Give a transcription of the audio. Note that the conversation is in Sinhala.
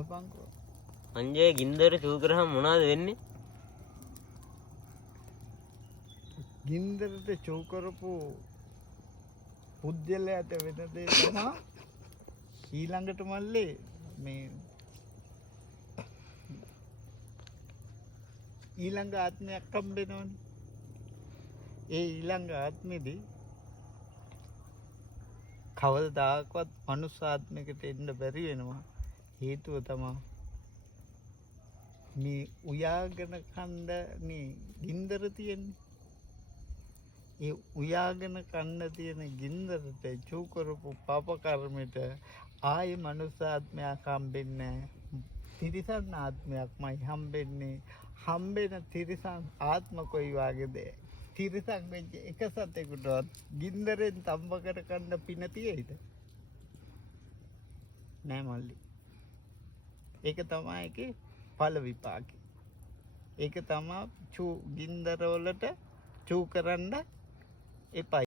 අපංකෝ අංජේ ගින්දර චූ කරාම මොනවද වෙන්නේ? ගින්දරට චූ කරපු පුද්ගලයාට වෙන දේ තමයි ඊළඟට මල්ලේ මේ ඊළඟ ආත්මයක් හම්බෙනවනේ. ඒ ඊළඟ ආත්මෙදී කවදාකවත් මනුස්ස ආත්මයකට එන්න බැරි වෙනවා. හේතුව තමයි මේ උයාගෙන කණ්ඩ මේ ගින්දර තියෙන්නේ. ඒ උයාගෙන කන්න තියෙන ගින්දරට චූ කරපු පාප කර්මෙට ආයේ මනුස්ස ආත්මයක් හම්බෙන්නේ නැහැ. තිරිසන් ආත්මයක්මයි හම්බෙන්නේ. හම්බෙන තිරිසන් ආත්ම කොයි වගේද? තිරිසන් වෙච්ච එක සතෙකුටවත් ගින්දරෙන් තම්බ කර කන්න පින තියෙයිද? නෑ මල්ලි. ඒක තමයි ඒකේ ඵල විපාකේ. ඒක තමයි චූ ගින්දර වලට චූ කරන්න එපා.